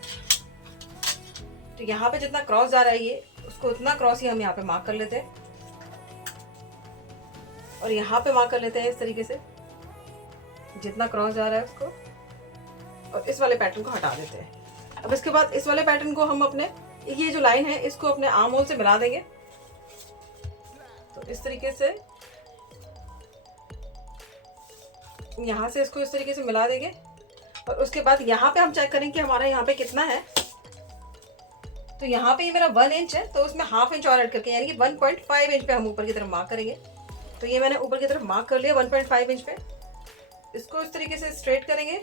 तो यहाँ पे जितना क्रॉस जा रहा है ये उसको उतना क्रॉस ही हम यहाँ पे मार्क कर लेते हैं और यहाँ पे मार्क कर लेते हैं इस तरीके से जितना क्रॉस जा रहा है उसको, और इस वाले पैटर्न को हटा देते हैं। अब इसके बाद इस वाले पैटर्न को हम अपने ये जो लाइन है इसको अपने आर्म होल से मिला देंगे। तो इस तरीके से यहाँ से इसको इस तरीके से मिला देंगे और उसके बाद यहाँ पे हम चेक करेंगे कि हमारा यहाँ पे कितना है। तो यहाँ पे ये मेरा 1 इंच है, तो उसमें हाफ इंच और ऐड करके यानी कि 1.5 इंच पे हम ऊपर की तरफ मार्क करेंगे। तो ये मैंने ऊपर की तरफ मार्क कर लिया 1.5 इंच पे। इसको इस तरीके से स्ट्रेट करेंगे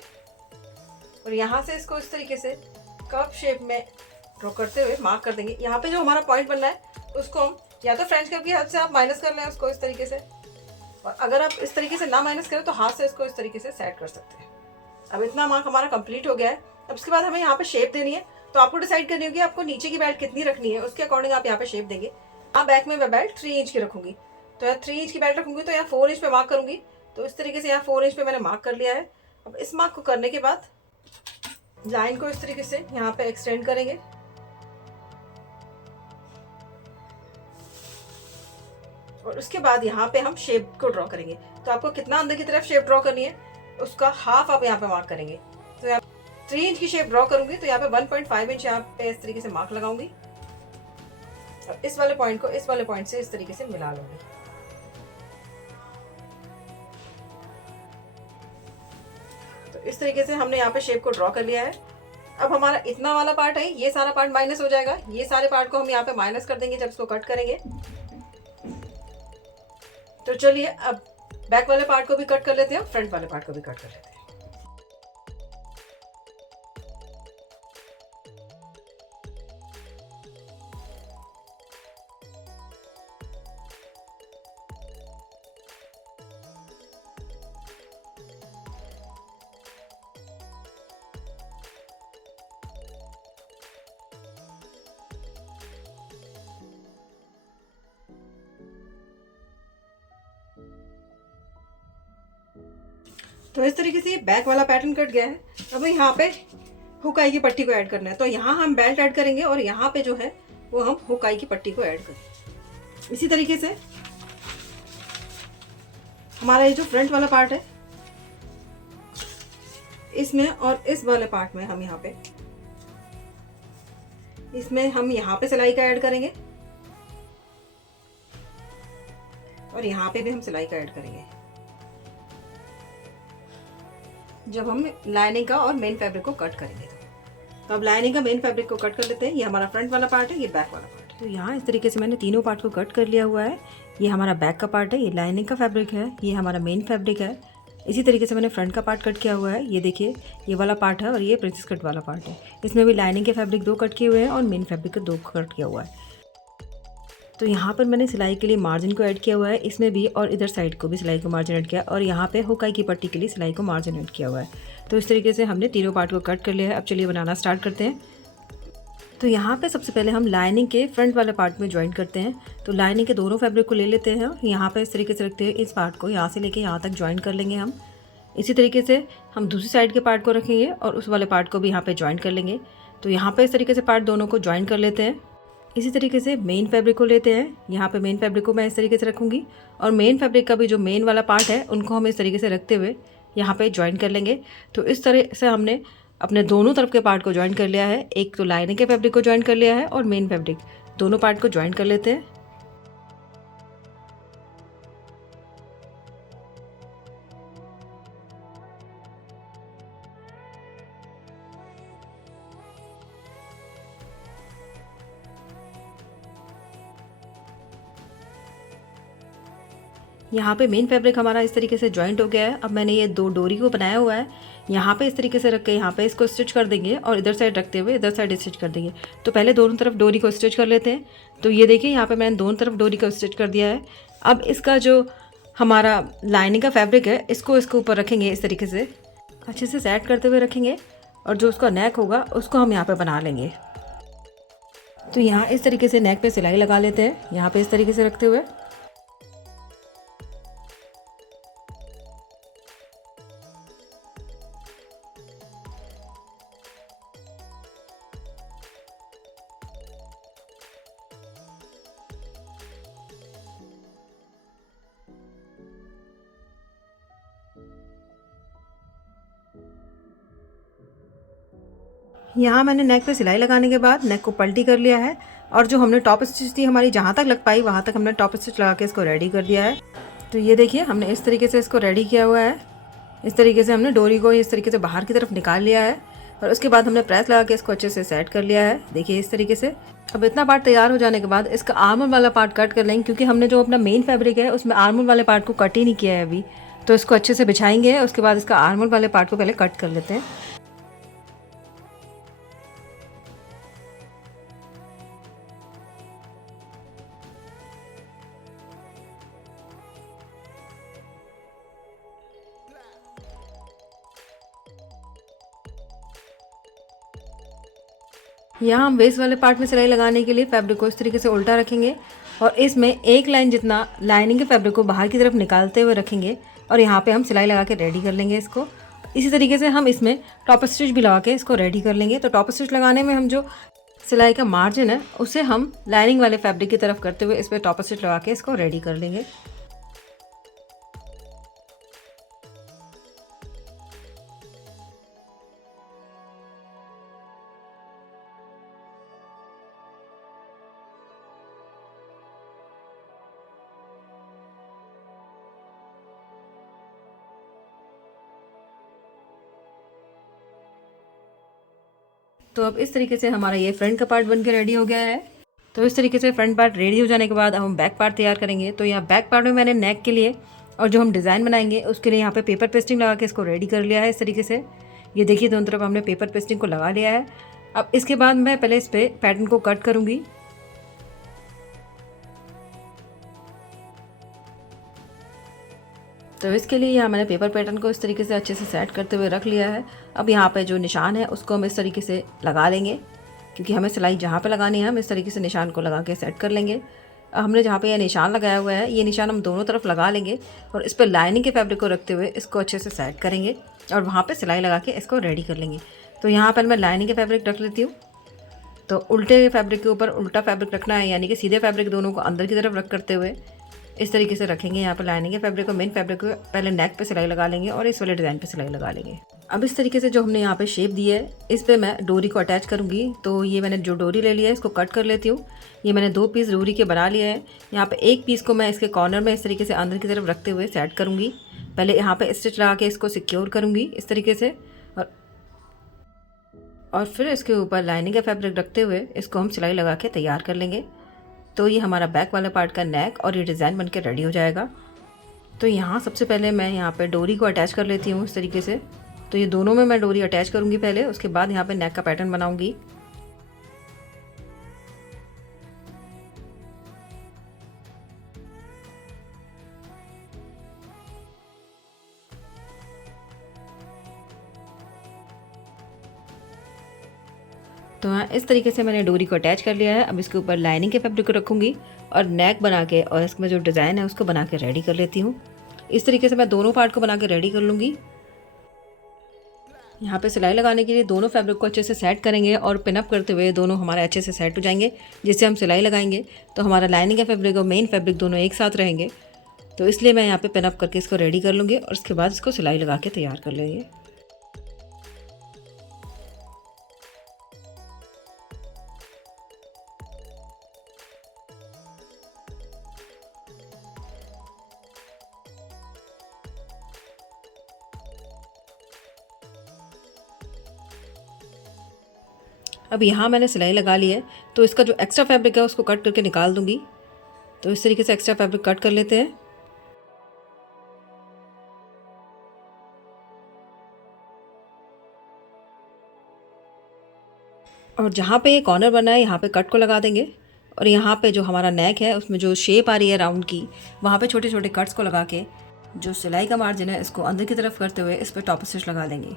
और यहाँ से इसको इस तरीके से कप शेप में ड्रॉ करते हुए मार्क कर देंगे। यहाँ पे जो हमारा पॉइंट बनना है उसको हम या तो फ्रेंच कर्व की हेल्प से आप माइनस कर लें उसको इस तरीके से, और अगर आप इस तरीके से ना माइनस करें तो हाथ से इसको इस तरीके से सेट कर सकते हैं। अब इतना मार्क हमारा कंप्लीट हो गया है। अब उसके बाद हमें यहाँ पे शेप देनी है। तो आपको डिसाइड करनी होगी आपको नीचे की बेल्ट कितनी रखनी है, उसके अकॉर्डिंग आप यहाँ पे शेप देंगे। हाँ, बैक में मैं बेल्ट 3 इंच की रखूंगी, तो यहाँ 3 इंच की बेल्ट रखूंगी तो यहाँ 4 इंच पे मार्क करूंगी। तो इस तरीके से यहाँ 4 इंच पे मैंने मार्क कर लिया है। अब इस मार्क को करने के बाद लाइन को इस तरीके से यहाँ पे एक्सटेंड करेंगे और उसके बाद यहाँ पे हम शेप को ड्रॉ करेंगे। तो आपको कितना अंदर की तरफ शेप ड्रॉ करनी है उसका हाफ आप यहाँ पे मार्क करेंगे। तो यहाँ 3 इंच की शेप ड्रॉ करूंगी तो यहाँ पे 1.5 इंच यहाँ पे इस तरीके से मार्क लगाऊंगी और इस वाले पॉइंट को इस वाले पॉइंट से इस तरीके से मिला लूंगी। तो इस तरीके से हमने यहाँ पे शेप को ड्रॉ कर लिया है। अब हमारा इतना वाला पार्ट है, ये सारा पार्ट माइनस हो जाएगा। ये सारे पार्ट को हम यहाँ पे माइनस कर देंगे जब इसको कट करेंगे। तो चलिए अब बैक वाले पार्ट को भी कट कर लेते हैं, फ्रंट वाले पार्ट को भी कट कर लेते हैं। तो इस तरीके से बैक वाला पैटर्न कट गया है। अब यहाँ पे हुकाई की पट्टी को ऐड करना है, तो यहाँ हम बेल्ट ऐड करेंगे और यहाँ पे जो है वो हम हुकाई की पट्टी को ऐड करेंगे। इसी तरीके से हमारा ये जो फ्रंट वाला पार्ट है इसमें और इस वाले पार्ट में हम यहाँ पे इसमें हम यहाँ पे सिलाई का ऐड करेंगे और यहाँ पे भी हम सिलाई का ऐड करेंगे। जब हम लाइनिंग का और मेन फैब्रिक को कट करेंगे। तो अब लाइनिंग का मेन फैब्रिक को कट कर लेते हैं। ये हमारा फ्रंट वाला पार्ट है, ये बैक वाला पार्ट है। तो यहाँ इस तरीके से मैंने तीनों पार्ट को कट कर लिया हुआ है। ये हमारा बैक का पार्ट है, ये लाइनिंग का फैब्रिक है, ये हमारा मेन फैब्रिक है। इसी तरीके से मैंने फ्रंट का पार्ट कट किया हुआ है। ये देखिए, ये वाला पार्ट है और ये प्रिंसेस कट वाला पार्ट है। इसमें भी लाइनिंग के फैब्रिक 2 कट किए हुए हैं और मेन फैब्रिक के 2 कट किया हुआ है। तो यहाँ पर मैंने सिलाई के लिए मार्जिन को ऐड किया हुआ है इसमें भी, और इधर साइड को भी सिलाई को मार्जिन ऐड किया, और यहाँ पे हुकाई की पट्टी के लिए सिलाई को मार्जिन ऐड किया हुआ है। तो इस तरीके से हमने तीनों पार्ट को कट कर लिया है। अब चलिए बनाना स्टार्ट करते हैं। तो यहाँ पे सबसे पहले हम लाइनिंग के फ्रंट वाले पार्ट में ज्वाइन करते हैं। तो लाइनिंग के दोनों फैब्रिक को ले लेते हैं, यहाँ पे इस तरीके से रखते हुए इस पार्ट को यहाँ से लेके यहाँ तक ज्वाइन कर लेंगे हम। इसी तरीके से हम दूसरी साइड के पार्ट को रखेंगे और उस वाले पार्ट को भी यहाँ पे ज्वाइन कर लेंगे। तो यहाँ पे इस तरीके से पार्ट दोनों को ज्वाइन कर लेते हैं। इसी तरीके से मेन फैब्रिक को लेते हैं। यहाँ पे मेन फैब्रिक को मैं इस तरीके से रखूँगी और मेन फैब्रिक का भी जो मेन वाला पार्ट है उनको हम इस तरीके से रखते हुए यहाँ पे ज्वाइन कर लेंगे। तो इस तरह से हमने अपने दोनों तरफ के पार्ट को ज्वाइन कर लिया है। एक तो लाइनिंग के फैब्रिक को ज्वाइन कर लिया है और मेन फैब्रिक, दोनों पार्ट को ज्वाइन कर लेते हैं। यहाँ पे मेन फैब्रिक हमारा इस तरीके से जॉइंट हो गया है। अब मैंने ये 2 डोरी को बनाया हुआ है, यहाँ पे इस तरीके से रख के यहाँ पे इसको स्टिच कर देंगे और इधर साइड रखते हुए इधर साइड स्टिच कर देंगे। तो पहले दोनों तरफ डोरी को स्टिच कर लेते हैं। तो ये देखिए, यहाँ पे मैंने दोनों तरफ डोरी को स्टिच कर दिया है। अब इसका जो हमारा लाइनिंग का फैब्रिक है इसको इसके ऊपर रखेंगे, इस तरीके से अच्छे से सेट करते हुए रखेंगे, और जो उसका नेक होगा उसको हम यहाँ पर बना लेंगे। तो यहाँ इस तरीके से नेक पर सिलाई लगा लेते हैं, यहाँ पर इस तरीके से रखते हुए। यहाँ मैंने नेक पे सिलाई लगाने के बाद नेक को पलटी कर लिया है, और जो हमने टॉप स्टिच थी हमारी जहाँ तक लग पाई वहाँ तक हमने टॉप स्टिच लगा के इसको रेडी कर दिया है। तो ये देखिए, हमने इस तरीके से इसको रेडी किया हुआ है। इस तरीके से हमने डोरी को इस तरीके से बाहर की तरफ निकाल लिया है, और उसके बाद हमने प्रेस लगा के इसको अच्छे से सेट कर लिया है। देखिए इस तरीके से। अब इतना पार्ट तैयार हो जाने के बाद इसका आर्मल वाला पार्ट कट कर लेंगे, क्योंकि हमने जो अपना मेन फैब्रिक है उसमें आर्मल वाले पार्ट को कट ही नहीं किया है अभी। तो इसको अच्छे से बिछाएंगे, उसके बाद इसका आर्मल वाले पार्ट को पहले कट कर लेते हैं। यहाँ हम वेस्ट वाले पार्ट में सिलाई लगाने के लिए फैब्रिक को इस तरीके से उल्टा रखेंगे, और इसमें एक लाइन जितना लाइनिंग के फैब्रिक को बाहर की तरफ निकालते हुए रखेंगे, और यहाँ पे हम सिलाई लगा के रेडी कर लेंगे इसको। इसी तरीके से हम इसमें टॉप स्टिच भी लगा के इसको रेडी कर लेंगे। तो टॉप स्टिच लगाने में हम जो सिलाई का मार्जिन है उसे हम लाइनिंग वाले फैब्रिक की तरफ करते हुए इस पर टॉप स्टिच लगा के इसको रेडी कर लेंगे। तो अब इस तरीके से हमारा ये फ्रंट का पार्ट बनकर रेडी हो गया है। तो इस तरीके से फ्रंट पार्ट रेडी हो जाने के बाद हम बैक पार्ट तैयार करेंगे। तो यहाँ बैक पार्ट में मैंने नेक के लिए और जो हम डिज़ाइन बनाएंगे उसके लिए यहाँ पे पेपर पेस्टिंग लगा के इसको रेडी कर लिया है इस तरीके से। ये देखिए, दोनों तरफ हमने पेपर पेस्टिंग को लगा लिया है। अब इसके बाद मैं पहले इस पर पैटर्न को कट करूँगी। तो इसके लिए यहाँ मैंने पेपर पैटर्न को इस तरीके से अच्छे से सेट करते हुए रख लिया है। अब यहाँ पे जो निशान है उसको हम इस तरीके से लगा लेंगे, क्योंकि हमें सिलाई जहाँ पे लगानी है हम इस तरीके से निशान को लगा के सेट कर लेंगे। हमने जहाँ पे यह निशान लगाया हुआ है ये निशान हम दोनों तरफ लगा लेंगे, और इस पर लाइनिंग के फैब्रिक को रखते हुए इसको अच्छे से सेट करेंगे और वहाँ पर सिलाई लगा के इसको रेडी कर लेंगे। तो यहाँ पर मैं लाइनिंग के फैब्रिक रख लेती हूँ। तो उल्टे फैब्रिक के ऊपर उल्टा फैब्रिक रखना है, यानी कि सीधे फैब्रिक दोनों को अंदर की तरफ रख करते हुए इस तरीके से रखेंगे। यहाँ पर लाइनिंग के फैब्रिक को मेन फैब्रिक को पहले नेक पे सिलाई लगा लेंगे और इस वाले डिज़ाइन पे सिलाई लगा लेंगे। अब इस तरीके से जो हमने यहाँ पे शेप दी है इस पे मैं डोरी को अटैच करूँगी। तो ये मैंने जो डोरी ले लिया है इसको कट कर लेती हूँ। ये मैंने 2 पीस डोरी के बना लिए हैं। यहाँ पे एक पीस को मैं इसके कॉर्नर में इस तरीके से अंदर की तरफ रखते हुए सेट करूँगी। पहले यहाँ पे स्टिच लगा के इसको सिक्योर करूँगी इस तरीके से, और फिर इसके ऊपर लाइनिंग का फैब्रिक रखते हुए इसको हम सिलाई लगा के तैयार कर लेंगे। तो ये हमारा बैक वाला पार्ट का नेक और ये डिज़ाइन बनके रेडी हो जाएगा। तो यहाँ सबसे पहले मैं यहाँ पे डोरी को अटैच कर लेती हूँ इस तरीके से। तो ये दोनों में मैं डोरी अटैच करूँगी पहले, उसके बाद यहाँ पे नेक का पैटर्न बनाऊँगी। तो हाँ, इस तरीके से मैंने डोरी को अटैच कर लिया है। अब इसके ऊपर लाइनिंग के फैब्रिक को रखूँगी और नेक बना के और इसमें जो डिज़ाइन है उसको बना के रेडी कर लेती हूँ। इस तरीके से मैं दोनों पार्ट को बना के रेडी कर लूँगी। यहाँ पे सिलाई लगाने के लिए दोनों फैब्रिक को अच्छे से सेट करेंगे और पिनअप करते हुए दोनों हमारे अच्छे से सेट हो जाएंगे। जिससे हम सिलाई लगाएंगे तो हमारा लाइनिंग का फैब्रिक और मेन फैब्रिक दोनों एक साथ रहेंगे। तो इसलिए मैं यहाँ पे पिनअप करके इसको रेडी कर लूँगी और उसके बाद इसको सिलाई लगा के तैयार कर लेंगे। अब यहाँ मैंने सिलाई लगा ली है, तो इसका जो एक्स्ट्रा फैब्रिक है उसको कट करके निकाल दूँगी। तो इस तरीके से एक्स्ट्रा फैब्रिक कट कर लेते हैं। और जहाँ पे ये कॉर्नर बना है यहाँ पे कट को लगा देंगे और यहाँ पे जो हमारा नेक है उसमें जो शेप आ रही है राउंड की, वहाँ पे छोटे छोटे कट्स को लगा के जो सिलाई का मार्जिन है इसको अंदर की तरफ करते हुए इस पर टॉप स्टिच लगा देंगे।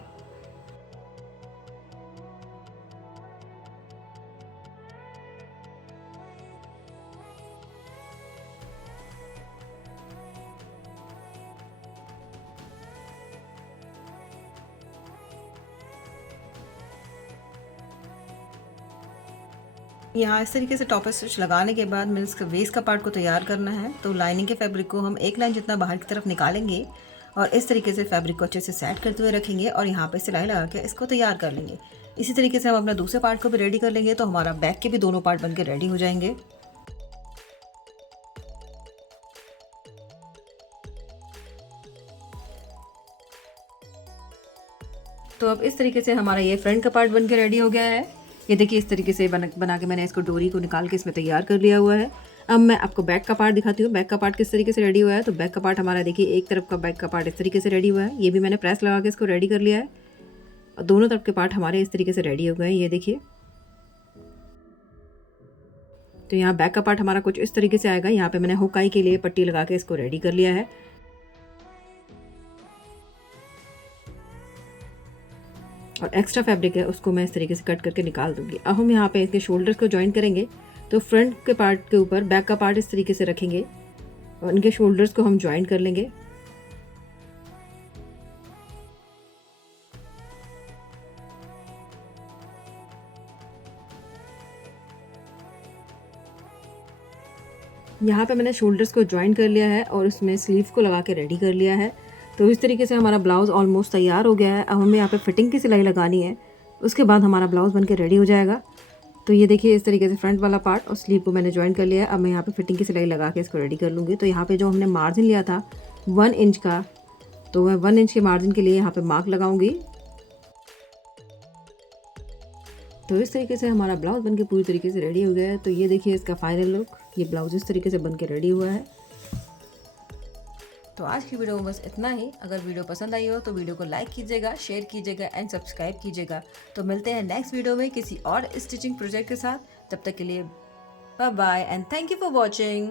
यहाँ इस तरीके से टॉप स्टिच लगाने के बाद मैंने इसका वेस्ट का पार्ट को तैयार करना है। तो लाइनिंग के फैब्रिक को हम एक लाइन जितना बाहर की तरफ निकालेंगे और इस तरीके से फैब्रिक को अच्छे से सेट करते हुए रखेंगे और यहाँ पे सिलाई लगा के इसको तैयार कर लेंगे। इसी तरीके से हम अपना दूसरे पार्ट को भी रेडी कर लेंगे। तो हमारा बैक के भी दोनों पार्ट बनके रेडी हो जाएंगे। तो अब इस तरीके से हमारा ये फ्रंट का पार्ट बनके रेडी हो गया है। ये देखिए इस तरीके से बना के मैंने इसको डोरी को निकाल के इसमें तैयार कर लिया हुआ है। अब मैं आपको बैक का पार्ट दिखाती हूँ, बैक का पार्ट किस तरीके से रेडी हुआ है। तो बैक का पार्ट हमारा देखिए एक तरफ का बैक का पार्ट इस तरीके से रेडी हुआ है। ये भी मैंने प्रेस लगा के इसको रेडी कर लिया है और दोनों तरफ के पार्ट हमारे इस तरीके से रेडी हो गए हैं। ये देखिए, तो यहाँ बैक का पार्ट हमारा कुछ इस तरीके से आएगा। यहाँ पे मैंने हुकाई के लिए पट्टी लगा के इसको रेडी कर लिया है। और एक्स्ट्रा फैब्रिक है उसको मैं इस तरीके से कट करके निकाल दूंगी। अब हम यहाँ पे इसके शोल्डर्स को जॉइन करेंगे। तो फ्रंट के पार्ट के ऊपर बैक का पार्ट इस तरीके से रखेंगे और इनके शोल्डर्स को हम जॉइन कर लेंगे। यहाँ पे मैंने शोल्डर्स को जॉइन कर लिया है और उसमें स्लीव्स को लगा के रेडी कर लिया है। तो इस तरीके से हमारा ब्लाउज़ ऑलमोस्ट तैयार हो गया है। अब हमें यहाँ पे फिटिंग की सिलाई लगानी है, उसके बाद हमारा ब्लाउज़ बनके रेडी हो जाएगा। तो ये देखिए इस तरीके से फ्रंट वाला पार्ट और स्लीव को मैंने जॉइन कर लिया है। अब मैं यहाँ पे फिटिंग की सिलाई लगा के इसको रेडी कर लूँगी। तो यहाँ पे जो हमने मार्जिन लिया था 1 इंच का, तो मैं 1 इंच के मार्जिन के लिए यहाँ पे मार्क लगाऊंगी। तो इस तरीके से हमारा ब्लाउज़ बनके पूरी तरीके से रेडी हो गया है। तो ये देखिए इसका फाइनल लुक, ये ब्लाउज़ इस तरीके से बनके रेडी हुआ है। तो आज की वीडियो में बस इतना ही। अगर वीडियो पसंद आई हो तो वीडियो को लाइक कीजिएगा, शेयर कीजिएगा एंड सब्सक्राइब कीजिएगा। तो मिलते हैं नेक्स्ट वीडियो में किसी और स्टिचिंग प्रोजेक्ट के साथ। तब तक के लिए bye bye and thank you for watching.